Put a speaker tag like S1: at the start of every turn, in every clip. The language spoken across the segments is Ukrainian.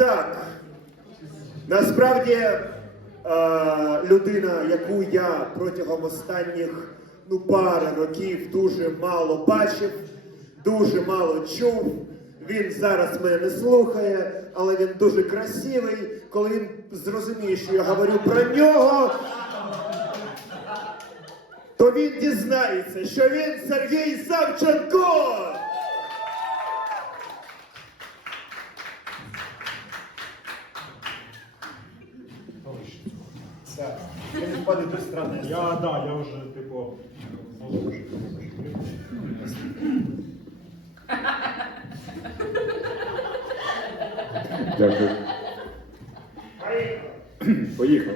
S1: Так. Насправді е, людина, яку я протягом останніх ну, пари років дуже мало бачив, дуже мало чув. Він зараз мене не слухає, але він дуже красивий. Коли він зрозуміє, що я говорю про нього, то він дізнається, що він Сергій Савченко. Так, він входить до страни.
S2: Я, да, я вже, типу.
S3: Дякую. Поїхав.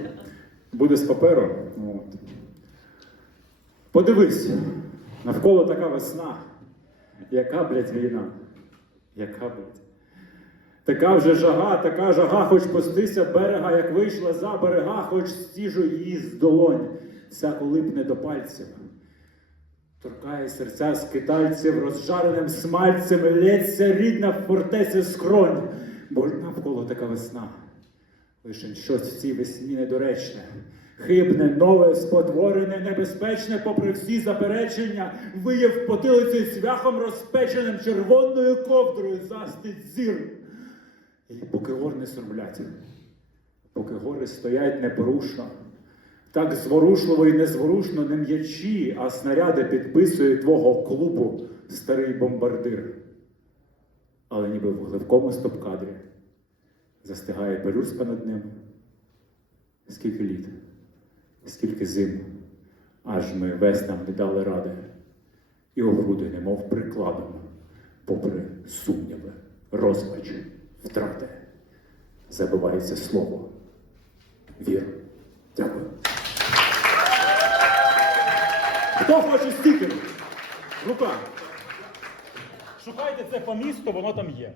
S3: Буде з паперу. От. Подивись, навколо така весна. Яка, блядь, війна? Яка, блядь? Така вже жага, така жага, хоч пустися берега, як вийшла за берега, хоч стіжу її з долонь, всяко липне до пальців. Торкає серця скитальців розжареним смальцем, лється рідна в фортеці скронь, бо навколо така весна. Лише щось в цій весні недоречне, хибне, нове, спотворене, небезпечне, попри всі заперечення, вияв потилицею цвяхом розпеченим червоною ковдрою застить зір. Поки гор не сурмлять, поки гори стоять непорушно, так зворушливо і незворушно не м'ячі, а снаряди підписує твого клубу старий бомбардир. Але ніби в гливкому стоп-кадрі застигає пелюстка над ним. Скільки літ, скільки зим, аж ми веснам не дали ради, і у груди немов прикладом, попри сумніви, розпач, втрати, забивається слово. Вір. Дякую. Хто хоче стікер? Рука.
S2: Шукайте це по місту, воно там є.